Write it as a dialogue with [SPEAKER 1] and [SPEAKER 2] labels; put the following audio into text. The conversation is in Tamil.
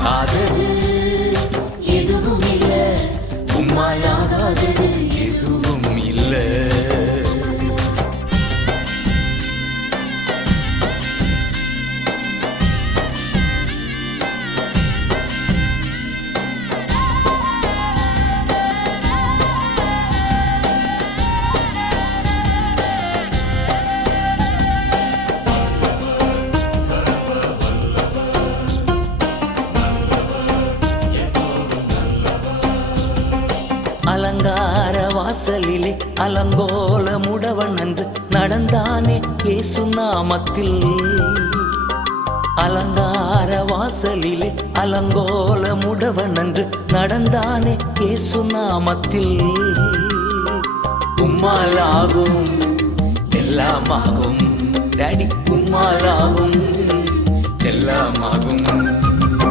[SPEAKER 1] Adem. அலங்கார வாசலிலே அலங்கோல முடவன் அன்று நடந்தானே இயேசு நாமத்தில். அலங்கார வாசலிலே அலங்கோல முடவன் அன்று நடந்தானே இயேசு நாமத்தில். உம்மாலாகும் எல்லாமாகும். டாடி உம்மாலாகும் எல்லாமாகும்.